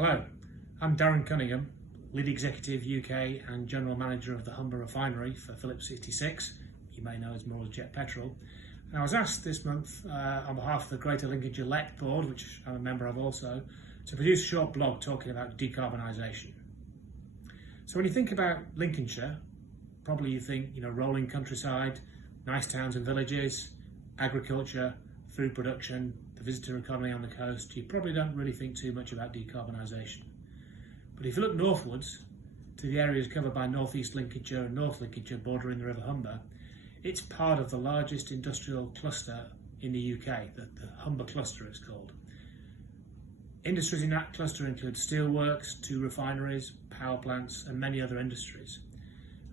Hello, I'm Darren Cunningham, Lead Executive UK and General Manager of the Humber Refinery for Phillips 66, you may know as more as Jet Petrol. And I was asked this month on behalf of the Greater Lincolnshire LEC board, which I'm a member of also, to produce a short blog talking about decarbonisation. So when you think about Lincolnshire, probably you think, rolling countryside, nice towns and villages, agriculture, food production, the visitor economy on the coast. You probably don't really think too much about decarbonisation. But if you look northwards to the areas covered by North East Lincolnshire and North Lincolnshire bordering the River Humber, it's part of the largest industrial cluster in the UK, the Humber cluster it's called. Industries in that cluster include steelworks, 2 refineries, power plants and many other industries.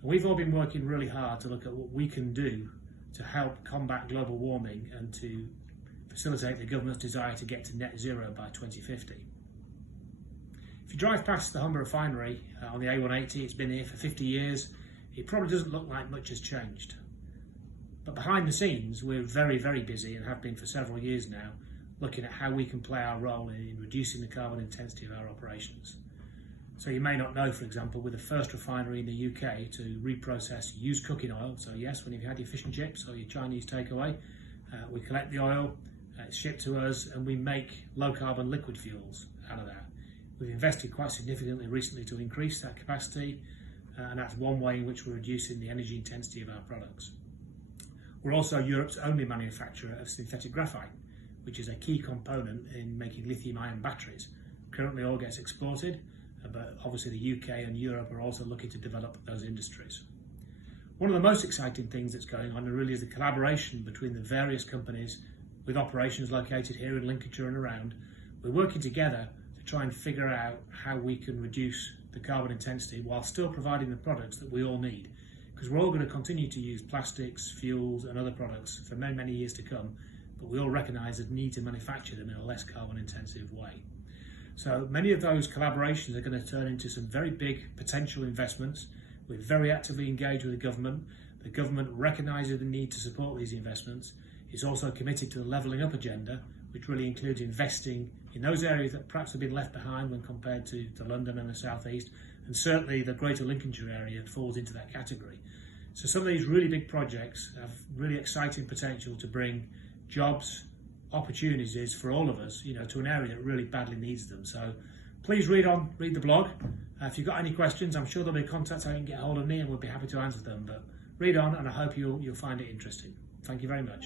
And we've all been working really hard to look at what we can do to help combat global warming and to facilitate the government's desire to get to net zero by 2050. If you drive past the Humber Refinery on the A180, it's been here for 50 years, it probably doesn't look like much has changed. But behind the scenes, we're very, very busy and have been for several years now, looking at how we can play our role in reducing the carbon intensity of our operations. So you may not know, for example, we're the first refinery in the UK to reprocess used cooking oil. So yes, when you've had your fish and chips or your Chinese takeaway, we collect the oil, it's shipped to us, and we make low carbon liquid fuels out of that. We've invested quite significantly recently to increase that capacity, and that's one way in which we're reducing the energy intensity of our products. We're also Europe's only manufacturer of synthetic graphite, which is a key component in making lithium-ion batteries. Currently all gets exported, but obviously the UK and Europe are also looking to develop those industries. One of the most exciting things that's going on really is the collaboration between the various companies with operations located here in Lincolnshire and around. We're working together to try and figure out how we can reduce the carbon intensity while still providing the products that we all need. Because we're all going to continue to use plastics, fuels and other products for many, many years to come, but we all recognise the need to manufacture them in a less carbon intensive way. So many of those collaborations are going to turn into some very big potential investments. We're very actively engaged with the government. The government recognises the need to support these investments. It's also committed to the levelling up agenda, which really includes investing in those areas that perhaps have been left behind when compared to London and the South East, and certainly the Greater Lincolnshire area falls into that category. So some of these really big projects have really exciting potential to bring jobs, opportunities for all of us, to an area that really badly needs them. So please read the blog. If you've got any questions, I'm sure there'll be contacts how you can get hold of me and we'll be happy to answer them. But read on, and I hope you'll find it interesting. Thank you very much.